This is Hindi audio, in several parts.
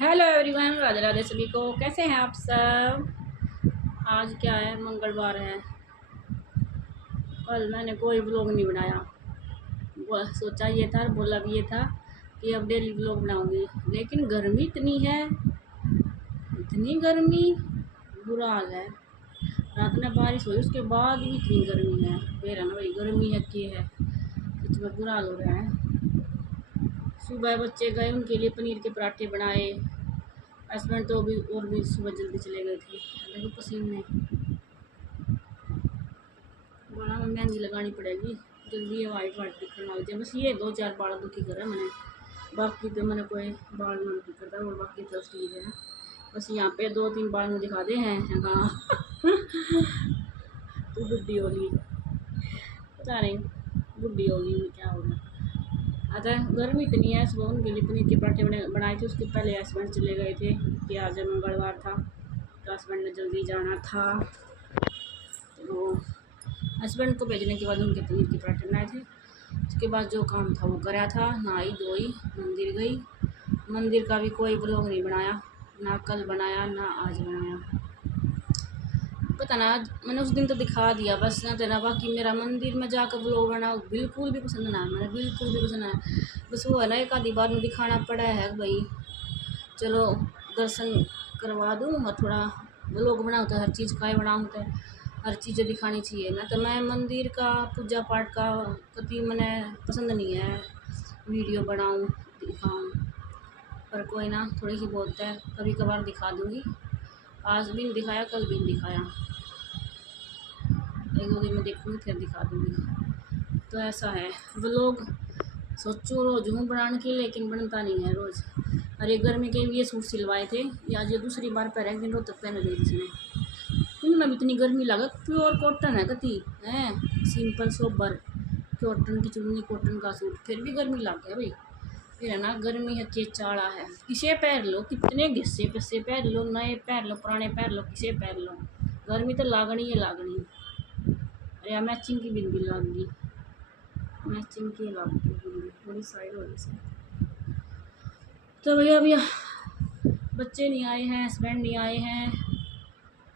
हेलो एवरीवन, राधे राधे सभी को। कैसे हैं आप सब? आज क्या है, मंगलवार है। कल मैंने कोई व्लॉग नहीं बनाया। वो सोचा ये था, बोला भी ये था कि अब डेली व्लॉग बनाऊंगी, लेकिन गर्मी इतनी है, इतनी गर्मी, बुरा हाल है। रात में बारिश हुई, उसके बाद भी इतनी गर्मी है। फिर है ना भाई, गर्मी है कि है, सच में बुरा हाल हो रहा है। सुबह बच्चे गए, उनके लिए पनीर के पराठे बनाए। हस्बैंड तो अभी और भी सुबह जल्दी चले गए थे। देखो पसीने, बालों में मेहंदी लगानी पड़ेगी जल्दी, ये वाइट वाइट दिखने लग जाए। बस ये दो चार बाल दुखी करे मैंने, बाकी तो मैंने कोई बाल नहीं दुखी करता, और बाकी तो ठीक है। बस यहाँ पे दो तीन बाल में दिखा दे हैं। हाँ तू बुढ़ी होगी, पता नहीं बुढ़ी होगी क्या होगा। अच्छा, गर्मी इतनी है। सुबह उनके लिए पनीर के पराठे बनाए थे, उसके पहले हस्बैंड चले गए थे कि आज मंगलवार था, तो हस्बैंड ने जल्दी जाना था। तो हस्बैंड को भेजने के बाद उनके पनीर के पराठे बनाए थे। उसके बाद जो काम था वो करा था, नहाई धोई, मंदिर गई। मंदिर का भी कोई व्लॉग नहीं बनाया, ना कल बनाया ना आज बनाया। पता ना, मैंने उस दिन तो दिखा दिया बस ना तेना। बाकी मेरा मंदिर में जाकर व्लॉग बनाना बिल्कुल भी पसंद ना है, मैंने बिल्कुल भी पसंद ना है। बस वो है ना, एक आधी बार में दिखाना पड़ा है भाई, चलो दर्शन करवा दूँ और थोड़ा व्लॉग बनाओ, तो हर चीज़ का ही बनाऊँ, तो हर चीज़ें दिखानी चाहिए ना। तो मैं मंदिर का पूजा पाठ का कभी मैंने पसंद नहीं है वीडियो बनाऊँ दिखाऊँ, पर कोई ना, थोड़ी सी बहुत है, कभी कभार दिखा दूँगी। आज भी नहीं दिखाया, कल भी नहीं दिखाया, एक दो दिन में देखूँगी फिर दिखा दूँगी। तो ऐसा है व्लॉग, सोचो रोज़ हूँ बनाने की, लेकिन बनता नहीं है रोज़। अरे गर्मी के भी ये सूट सिलवाए थे, या जो दूसरी बार पहने, एक दिन रोज तक पहने गई इसने। इनमें भी इतनी गर्मी लगा, प्योर कॉटन है कति है, सिंपल सोबर कॉटन की चुन्नी, कॉटन का सूट, फिर भी गर्मी लग गया भाई। फिर है ना, गर्मी है के चाड़ा है, किसे पहन लो, कितने घिस्से पिस्से पहन लो, नए पहन लो पुराने पहन लो, किसे पहन लो, गर्मी तो लागनी है लागनी। अरे मैचिंग की बिंदी लग गई, मैचिंग की लग गई बिंदी, थोड़ी साइड हो गई। तो भैया भैया बच्चे नहीं आए हैं, हस्बैंड नहीं आए हैं,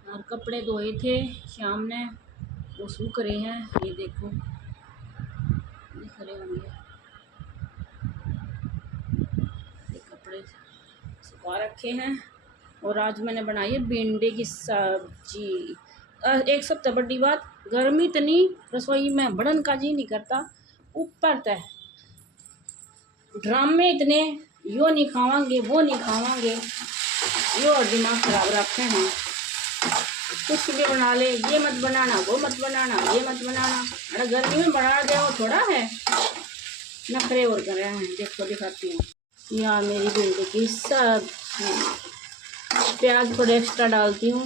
और कपड़े धोए थे शाम ने, वो सूख रहे हैं। ये देखो दिख रहे होंगे, ये कपड़े सुखा रखे हैं। और आज मैंने बनाई है भिंडी की सब्जी। एक सबसे बड़ी बात, गर्मी इतनी, रसोई में बढ़न का जी नहीं करता। ऊपर तय ड्रामे इतने, यो नहीं खावांगे वो नहीं खावांगे, यो और दिमाग खराब रखे हैं। कुछ भी बना ले, ये मत बनाना वो मत बनाना, ये मत बनाना। अरे गर्मी में बना दिया वो थोड़ा है, नखरे और कर रहे हैं। देखो दिखाती हूँ, यहाँ मेरी भिंडी की सब्जी, प्याज थोड़े एक्स्ट्रा डालती हूँ।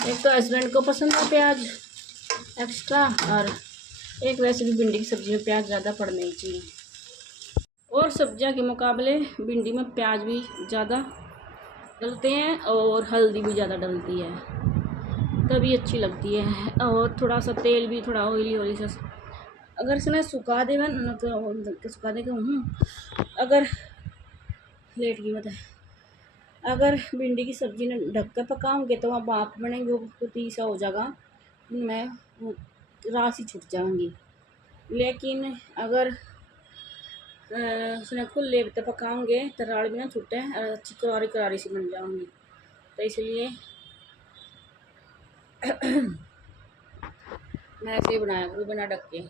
एक तो हस्बैंड को पसंद है प्याज एक्स्ट्रा, और एक वैसे भी भिंडी की सब्जी में प्याज ज़्यादा पड़ना ही चाहिए। और सब्जियां के मुकाबले भिंडी में प्याज भी ज़्यादा डलते हैं और हल्दी भी ज़्यादा डलती है, तभी अच्छी लगती है। और थोड़ा सा तेल भी थोड़ा ऑयली सा, अगर इसने सुखा देगा ना तो सुखा देगा अगर लेट की बात है, अगर भिंडी की सब्ज़ी ने ढक कर पकाऊँगे तो वहाँ भाप बनेंगे, वो तीसा हो जाएगा, मैं रास ही छूट जाऊँगी। लेकिन अगर उसने खुले पे पकाऊँगे तो राड़ भी ना छूटे, अच्छी करारी करारी सी बन जाऊँगी। तो इसलिए मैं ऐसे ही बनाया करूँ बिना ढक के।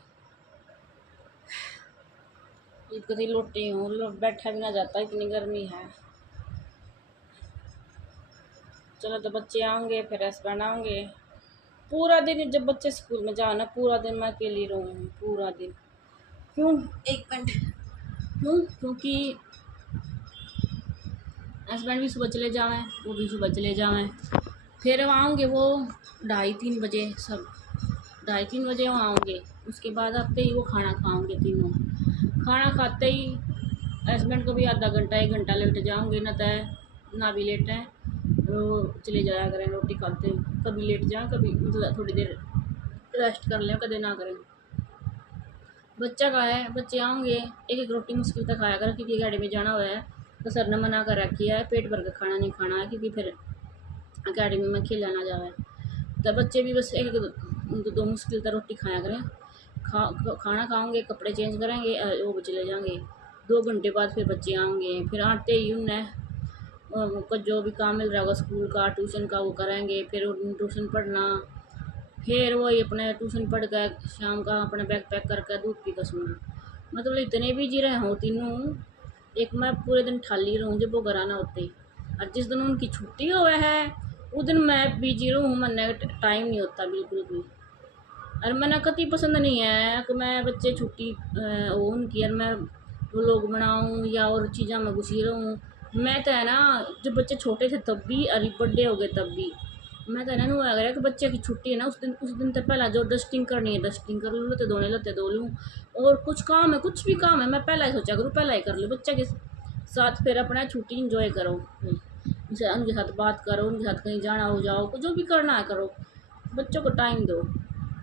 कभी लोटी हूँ, बैठा भी ना जाता, इतनी गर्मी है। चलो तो बच्चे आएंगे, फिर हस्बैंड आएंगे। पूरा दिन जब बच्चे स्कूल में जाओ ना, पूरा दिन मैं अकेली रहूँ, पूरा दिन। क्यों? एक मिनट। क्योंकि हस्बैंड भी सुबह चले जाएँ, वो भी सुबह चले जाएँ, फिर आऊँगे वो 2:30-3 बजे, सब 2:30-3 बजे वहाँ आऊँगे। उसके बाद आते ही वो खाना खाओगे तीनों, खाना खाते ही हस्बैंड को भी आधा घंटा 1 घंटा लेट जाऊँगी, ना भी लेट है वो चले जाया करें रोटी खाते, कभी लेट जाए, कभी मतलब थोड़ी देर रेस्ट कर लें, कभी ना करें। बच्चा का है, बच्चे आएंगे, एक एक रोटी मुश्किल तक खाया कर, क्योंकि गाड़ी में जाना हुआ है। तो सर ने मना कर रखी है, पेट भर के खाना नहीं खाना है, क्योंकि फिर अकेडमी में खेला ना जाए। तो बच्चे भी बस एक दो मुश्किल तो रोटी खाया करें, खाना खाओगे, कपड़े चेंज करेंगे, वो चले जाएंगे। 2 घंटे बाद फिर बच्चे आएंगे, फिर आते ही उन्हें उनको जो भी काम मिल रहा होगा स्कूल का, ट्यूशन का, वो करेंगे। फिर ट्यूशन पढ़ना, फिर वही अपने ट्यूशन पढ़ कर शाम का अपना बैग पैक करके दूध पी कर सोना। मतलब इतने बिजी रहे हूँ तीनों, एक मैं पूरे दिन ठाली रहूँ जब वो घर आना होते ही, और जिस दिन उनकी छुट्टी हुआ है उस दिन मैं बिजी रहूँ, मैंने टाइम नहीं होता बिल्कुल भी। और मैंने कति पसंद नहीं है कि मैं बच्चे छुट्टी हो उनकी और मैं व्लॉग बनाऊँ या और चीज़ों में घुसी रहूँ। मैं तो है ना, जब बच्चे छोटे थे तब भी, अरे बर्थडे हो गए तब भी, मैं तो है ना हुआ अगर कि बच्चे की छुट्टी है ना, उस दिन तो पहला जो डस्टिंग करनी है डस्टिंग कर लूँ, लते धो लूँ, और कुछ काम है, कुछ भी काम है, मैं पहला ही सोचा करूँ, पहला ही कर लूँ बच्चे के साथ। फिर अपना छुट्टी इंजॉय करो, उनके साथ बात करो, उनके साथ कहीं जाना हो जाओ, जो भी करना है करो, बच्चों को टाइम दो।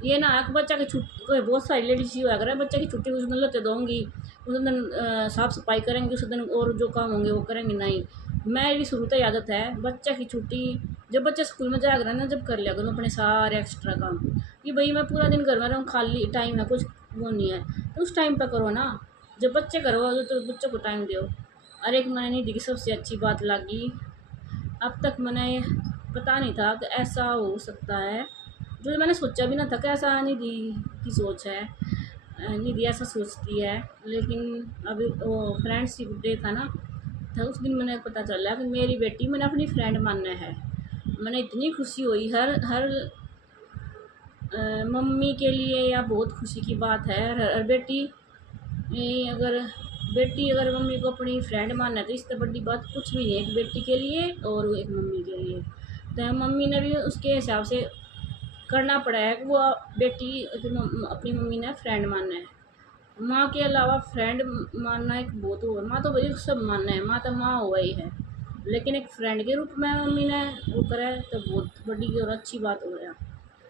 ये ना कि बच्चा की छुट्टी, बहुत सारी लेडीज ही हुआ करे बच्चे की छुट्टी उस दिन लते दूँगी, उस दिन साफ़ सफाई करेंगे, उस दिन और जो काम होंगे वो करेंगे, नहीं। मेरी शुरू से आदत है बच्चा की छुट्टी, जब बच्चे स्कूल में जाएगा ना, जब कर लिया करूँ अपने सारे एक्स्ट्रा काम, कि भाई मैं पूरा दिन घर में रहूँ, खाली टाइम है, कुछ वो नहीं है, तो उस टाइम पर करो ना। जब बच्चे करो तो बच्चों को टाइम दो। और एक मैंने नहीं देखी सबसे अच्छी बात लगी, अब तक मैंने पता नहीं था कि ऐसा हो सकता है, जो मैंने सोचा भी ना था कि ऐसा निधि की सोच है, निधि ऐसा सोचती है। लेकिन अभी वो फ्रेंडशिप डे था ना, था उस दिन मैंने पता चला कि मेरी बेटी मैंने अपनी फ्रेंड मानना है। मैंने इतनी खुशी हुई, हर हर मम्मी के लिए या बहुत खुशी की बात है। हर बेटी अगर अगर मम्मी को अपनी फ्रेंड मानना है तो इससे बड़ी बात कुछ भी नहीं है, एक बेटी के लिए और एक मम्मी के लिए। तो मम्मी ने भी उसके हिसाब से करना पड़ा है कि वो बेटी अपनी मम्मी ने फ्रेंड मानना है। माँ के अलावा फ्रेंड मानना एक बहुत हो, माँ तो भाई सब मानना है, माँ तो माँ हुआ ही है, लेकिन एक फ्रेंड के रूप में मम्मी ने वो करा है तो बहुत बड़ी और अच्छी बात हो गया।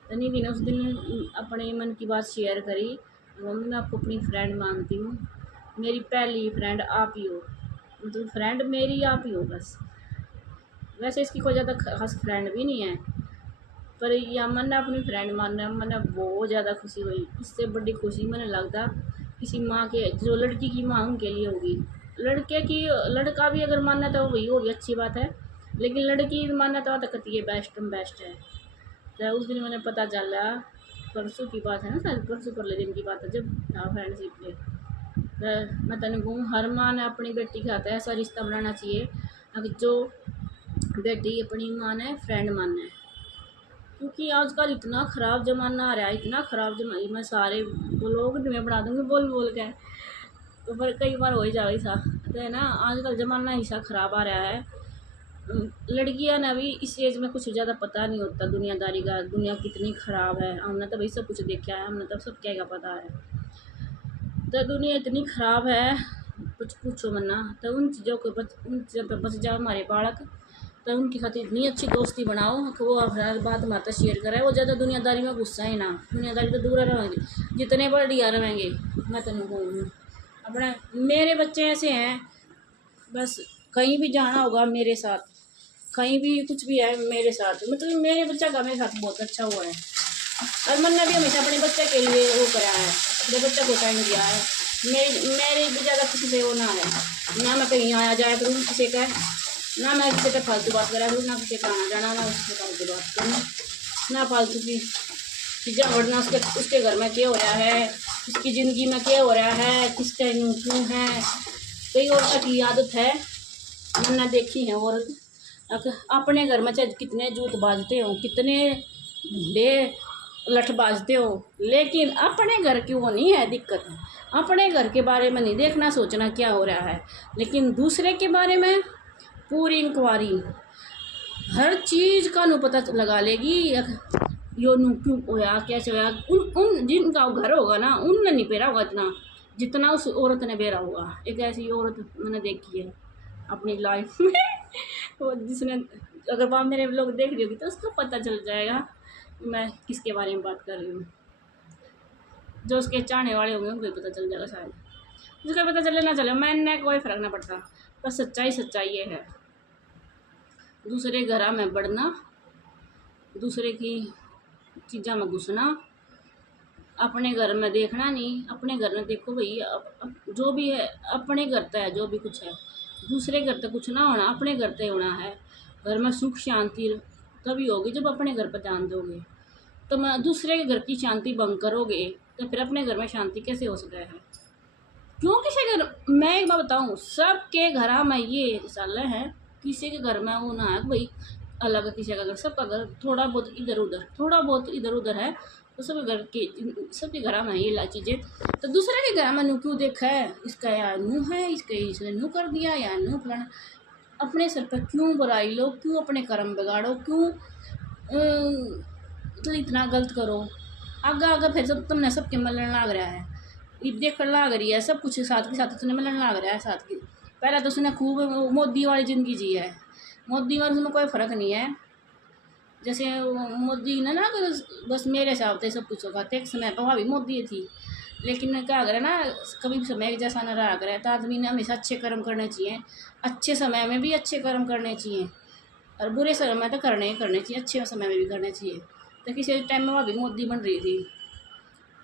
तो निधि ने उस दिन अपने मन की बात शेयर करी, मम्मी मैं आपको अपनी फ्रेंड मानती हूँ, मेरी पहली फ्रेंड आप ही हो, मतलब फ्रेंड मेरी आप ही हो बस। वैसे इसकी कोई ज़्यादा खास फ्रेंड भी नहीं है, पर यह मैंने अपनी फ्रेंड मानना, मैंने बहुत ज़्यादा खुशी हुई। इससे बड़ी खुशी मैंने लगता किसी माँ के, जो लड़की की माँ उनके लिए होगी। लड़के की, लड़का भी अगर मानना तो वही होगी, अच्छी बात है, लेकिन लड़की मानना तो कहती है बेस्ट है। तो उस दिन मैंने पता चला, परसों की बात है ना, शायद परसों परले दिन की बात है, जब था फ्रेंडशिप डे। तो मैं तेन कहूँ हर माँ ने अपनी बेटी के हाथ ऐसा रिश्ता बनाना चाहिए अगर जो बेटी अपनी माँ ने फ्रेंड मानना है। क्योंकि आजकल इतना ख़राब ज़माना आ रहा है, इतना ख़राब ज़माना, मैं सारे लोग मैं बना दूँगी बोल के, तो पर कई बार हो ही जाए ऐसा, तो है ना, आजकल ज़माना ऐसा ख़राब आ रहा है। लड़कियां ने भी इस एज में कुछ ज़्यादा पता नहीं होता दुनियादारी का, दुनिया कितनी ख़राब है, हमने तो भाई सब कुछ देखा है, हमने तो सब क्या पता है। तो दुनिया इतनी ख़राब है कुछ पूछो मना। तो उन चीज़ों को उन चीज़ों पर बच जाओ हमारे बालक, तो उनकी खातिर इतनी अच्छी दोस्ती बनाओ कि वो हर बात हमारे शेयर करे, वो ज़्यादा दुनियादारी में गुस्सा ही ना, दुनियादारी तो दूर रहेंगे, जितने बढ़िया रहेंगे। मैं तेन कहूँ अपने मेरे बच्चे ऐसे हैं, बस कहीं भी जाना होगा मेरे साथ, कहीं भी कुछ भी है मेरे साथ, मतलब मेरे बच्चा का मेरे साथ बहुत अच्छा हुआ है। और मैंने भी हमेशा अपने बच्चे के लिए वो करा है, अपने बच्चे को टाइम दिया है। मेरे भी ज़्यादा किसी से वो ना है, ना मैं कहीं आया जाया करूँ किसी का, ना मैं किसी का फालतू बात करा करूँ, ना किसी का आना जाना, ना किसी से फालतू बात करूँ, ना फालतू की चीज़ें बढ़ना, उसके घर में क्या हो रहा है, उसकी ज़िंदगी में क्या हो रहा है, किस टाइम क्यों है। कई औरत की आदत है, मैंने देखी है औरत अपने घर में चाहे कितने जूत बाजते हो, कितने ढूंढे लठ बाजते हो, लेकिन अपने घर की वो नहीं है दिक्कत। अपने घर के बारे में नहीं देखना सोचना क्या हो रहा है, लेकिन दूसरे के बारे में पूरी इंक्वायरी, हर चीज़ का नु पता लगा लेगी, यो नू क्यों होया, कैसे होया। उन जिनका घर होगा ना, उनने नहीं पेरा होगा इतना जितना उस औरत ने बेरा होगा। एक ऐसी औरत मैंने देखी है अपनी लाइफ में वो जिसने, अगर वहाँ मेरे लोग देख रही होगी तो उसको पता चल जाएगा मैं किसके बारे में बात कर रही हूँ। जो उसके चाहने वाले होंगे उनको भी पता चल जाएगा, शायद उसका पता चले ना चले, मैंने कोई फ़र्क ना पड़ता, पर सच्चाई सच्चाई ये है, दूसरे घर में बढ़ना, दूसरे की चीज़ा में घुसना, अपने घर में देखना नहीं। अपने घर में देखो भाई, जो भी है अपने घर तक है, जो भी कुछ है दूसरे घर तक कुछ ना होना, अपने घर तक होना है। घर में सुख शांति तभी होगी जब अपने घर पर ध्यान दोगे। तो मैं दूसरे के घर की शांति भंग करोगे तो फिर अपने घर में शांति कैसे हो सकता है? क्यों किसी घर, मैं एक बात बताऊँ, सबके घर में ये साल है, किसी के घर में वो ना है भाई अलग, किसी का घर, सबका घर थोड़ा बहुत इधर उधर, थोड़ा बहुत इधर उधर है, तो सब घर के, सबके घर में ये ला चीज़ें। तो दूसरे के घर में नू क्यों देखा है, इसका या नू है, इसने नू कर दिया या नू फलाना। अपने सर पर क्यों बुराई लो, क्यों अपने कर्म बिगाड़ो, क्यों तो इतना गलत करो। आगे आगे फिर सब तुमने सबके मिलन लाग रहा है, ये देख लाग रही है सब कुछ साथ के साथ तुमने मिलन लाग रहा है साथ की। पहले तो उसने खूब मोदी वाली ज़िंदगी जी है, मोदी वाले उसमें कोई फ़र्क नहीं है। जैसे मोदी ने ना बस मेरे हिसाब से सब कुछ होगा, एक समय पर वहाँ भी मोदी थी, लेकिन क्या करे ना, कभी भी समय जैसा ना रहा करे। तो आदमी ने हमेशा अच्छे कर्म करने चाहिए, अच्छे समय में भी अच्छे कर्म करने चाहिए, और बुरे समय में तो करने ही करने चाहिए, अच्छे समय में भी करने चाहिए। तो किसी टाइम में वहाँ भी मोदी बन रही थी,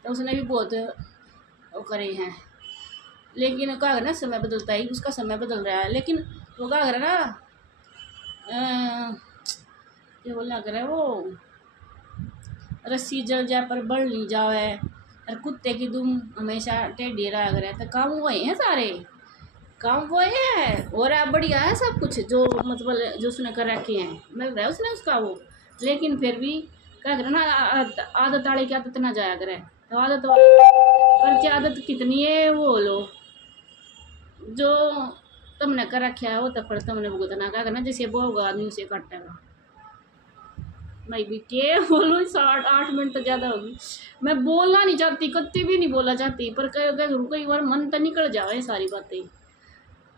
तो उसने भी बहुत वो करे हैं, लेकिन क्या करे ना, समय बदलता ही, उसका समय बदल रहा है। लेकिन वो क्या करे ना, ये बोलना करे वो, रस्सी जल जाए पर बढ़ नहीं जाए, और कुत्ते की दुम हमेशा टेढ़ी रहा करे। तो काम वही है, सारे काम वही है, और बढ़िया है सब कुछ जो मतलब जो उसने कर रखे हैं, मिल रहा है उसने उसका वो। लेकिन फिर भी क्या करे ना, आदत वाले की आदत ना जाया करे। तो आदत वाले पर आदत कितनी है वो लो, जो तुमने कर रखा है वो तो फिर तुमने भुगतना। क्या करना, जैसे वो होगा आदमी उसे काटेगा। मैं भी के बोलूँ, 7-8 मिनट तो ज़्यादा होगी। मैं बोलना नहीं चाहती, कत्ती भी नहीं बोलना चाहती, पर कई बार मन तो निकल जाए सारी बातें।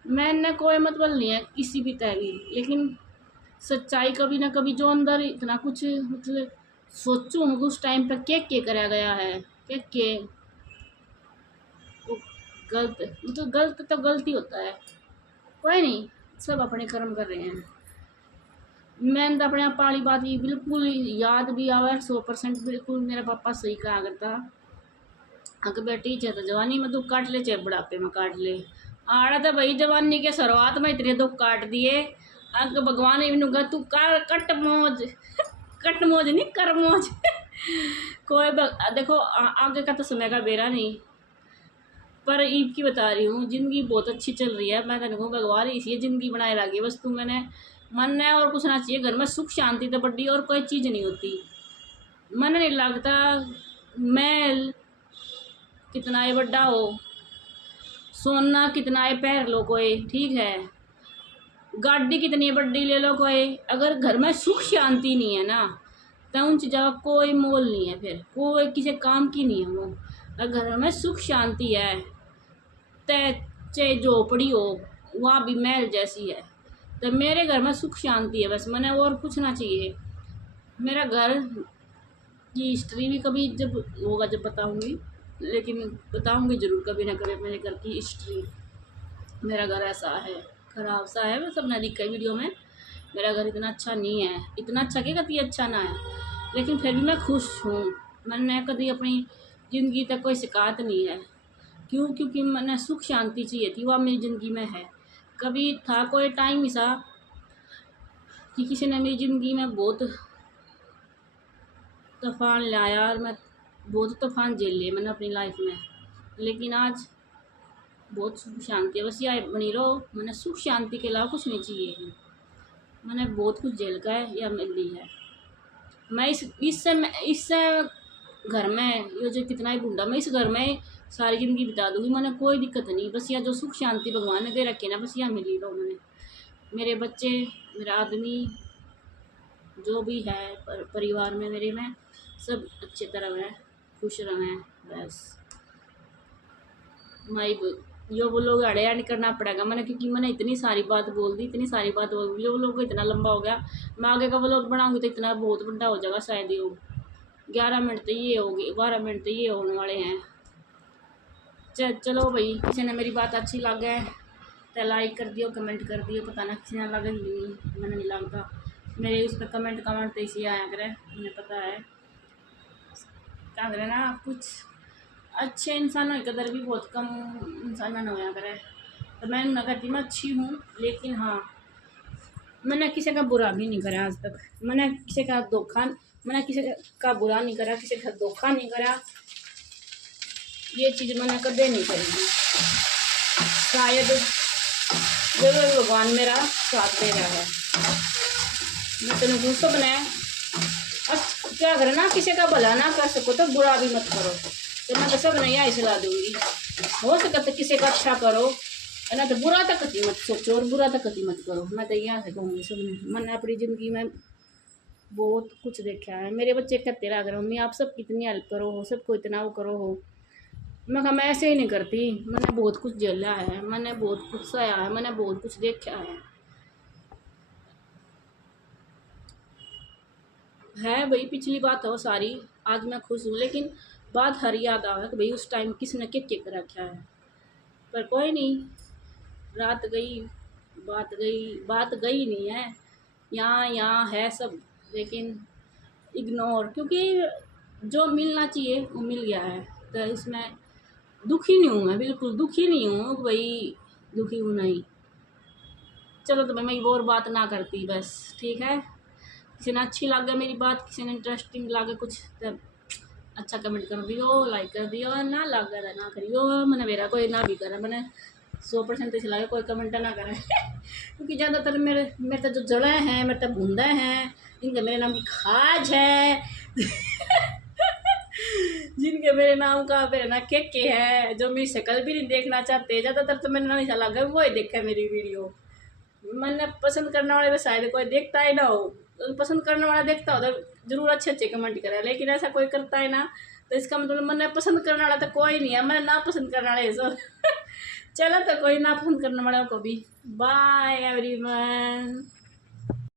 मैंने कोई मतलब नहीं है किसी भी तरह की, लेकिन सच्चाई कभी ना कभी जो अंदर इतना कुछ मतलब सोचूँ उस टाइम पर के कराया गया है, के वो गलत, मतलब गलत तो गलती होता है, कोई नहीं, सब अपने कर्म कर रहे हैं। मैंने तो अपने आप वाली बात ये बिल्कुल याद भी आवा 100%, बिल्कुल मेरा पापा सही कहा करता, अगर बेटी चाहे तो जवानी में दुख काट ले, चाहे बुढ़ापे में काट ले। आड़ा तो भाई जवानी के शुरुआत में इतने दुख काट दिए, अग भगवान ने तू कट मौज कट मौज नहीं कर मौज कोई देखो आगे का तो समय का बेरा नहीं, पर ईद की बता रही हूँ, ज़िंदगी बहुत अच्छी चल रही है। मैं तेन कहूँ भगवान इसलिए ज़िंदगी बनाए रखी है, बस तू मैंने मन है और कुछ ना चाहिए। घर में सुख शांति तो बड़ी और कोई चीज़ नहीं होती। मन नहीं लगता महल कितना ही बड़ा हो, सोना कितना ही पैर लो कोई, ठीक है, गाड़ी कितनी बड़ी ले लो कोई, अगर घर में सुख शांति नहीं है ना, तो उन चीज़ों का कोई मोल नहीं है, फिर कोई किसी काम की नहीं है वो। अगर घर में सुख शांति है चाहे झोपड़ी हो, वहाँ भी महल जैसी है। तो मेरे घर में सुख शांति है, बस मैंने और कुछ ना चाहिए। मेरा घर की हिस्ट्री भी कभी जब होगा जब बताऊंगी, लेकिन बताऊंगी ज़रूर कभी ना कभी मेरे घर की हिस्ट्री। मेरा घर ऐसा है, ख़राब सा है, सब ना दिखा वीडियो में। मेरा घर इतना अच्छा नहीं है, इतना अच्छा कि कभी अच्छा ना है, लेकिन फिर भी मैं खुश हूँ। मैंने कभी अपनी ज़िंदगी तक कोई शिकायत नहीं है। क्यों? क्योंकि मैंने सुख शांति चाहिए थी, वह मेरी ज़िंदगी में है। कभी था कोई टाइम ऐसा कि किसी ने मेरी ज़िंदगी में बहुत तूफान लाया, और मैं बहुत तूफान झेल लिए मैंने अपनी लाइफ में, लेकिन आज बहुत सुख शांति है। बस यह बनी रहो, मैंने सुख शांति के अलावा कुछ नहीं चाहिए। मैंने बहुत कुछ झेल का है या मिल ली है। मैं इससे घर में ये जो कितना ही बूढ़ा, मैं इस घर में सारी ज़िंदगी बिता दूँगी, मैंने कोई दिक्कत नहीं। बस यह जो सुख शांति भगवान ने दे रखी है ना, बस यह मिली रहो। मैंने, मेरे बच्चे, मेरा आदमी, जो भी है परिवार में मेरे में, सब अच्छी तरह रहें, खुश रहें। बस मैं यो वो लोग अड़े नहीं करना पड़ेगा मैंने, क्योंकि मैंने इतनी सारी बात बोल दी, इतनी सारी बात बोल दी। यो लोग इतना लंबा हो गया, मैं आगे का वो लोग बनाऊँगी तो इतना बहुत बड़ा हो जाएगा शायद। ये 11 मिनट तो ये हो गए, 12 मिनट तो ये होने वाले हैं। चलो भाई, किसी ने मेरी बात अच्छी लग है तो लाइक कर दियो, कमेंट कर दियो, पता ना किसी ने लगे नहीं, मैंने नहीं लगता मेरे उस पर कमेंट तो इसी आया करे, मुझे पता है क्या करे ना, कुछ अच्छे इंसानों की कदर भी बहुत कम इंसान में होया करे। तो मैं ना कहती मैं अच्छी हूँ, लेकिन हाँ मैंने किसी का बुरा भी नहीं करा आज तक, मैंने किसी का बुरा नहीं करा, किसी का धोखा नहीं करा, ये चीज़ मैंने कदे नहीं करी। शायद जरूर भगवान मेरा साथ दे रहा है। मैं तेन गुस्सा बनाया, अब क्या करे ना, किसी का भला ना कर सको तो बुरा भी मत करो। तो मैं तो सब नहीं यही सलाह दूंगी, हो सके तो किसी का अच्छा करो, है ना, तो बुरा तक कभी मत सोचो और बुरा तक कभी मत करो। मैं तो यहाँ से कहूँगी सबने, मैंने अपनी ज़िंदगी में बहुत कुछ देखा है। मेरे बच्चे कहते रहा करो मम्मी आप सब कितनी हेल्प करो हो, सबको इतना वो करो हो। मैं कहा मैं ऐसे ही नहीं करती, मैंने बहुत कुछ झेला है, मैंने बहुत कुछ सहा है, मैंने बहुत कुछ देखा है भाई। पिछली बात हो सारी, आज मैं खुश हूँ, लेकिन बात हर याद आवे कि भाई उस टाइम किसने क्या क्या रखा है। पर कोई नहीं, रात गई, बात गई नहीं है, यहाँ है सब, लेकिन इग्नोर, क्योंकि जो मिलना चाहिए वो मिल गया है। तो इसमें दुखी नहीं हूँ, मैं बिल्कुल दुखी नहीं हूँ भाई, दुखी हूँ नहीं। चलो तो मैं और बात ना करती, बस ठीक है। किसी ने अच्छी लगे मेरी बात, किसी ने इंटरेस्टिंग लगे कुछ, तो अच्छा कमेंट कर दियो, लाइक कर दियो, ना लगे तो ना करियो। मैंने मेरा कोई ना भी करे, मैंने 100% चला कोई कमेंट ना करे क्योंकि ज़्यादातर मेरे तो जो जड़ें हैं, मेरे तो बूंदे हैं, जिनके मेरे नाम की खाज है जिनके मेरे नाम का मेरे ना के है, जो मेरी शक्ल भी नहीं देखना चाहते, ज़्यादातर तो मेरे नाम नहीं लगा वो ही देखा मेरी वीडियो। मैंने पसंद करने वाले तो शायद कोई देखता ही ना हो, तो पसंद करने वाला देखता हो तो जरूर अच्छे अच्छे कमेंट करे, लेकिन ऐसा कोई करता है ना, तो इसका मतलब मैंने पसंद करने वाला तो कोई नहीं है, मैंने ना पसंद करने वाले सब चलो तो कोई ना पसंद करने वालों को भी बाय एवरीवन।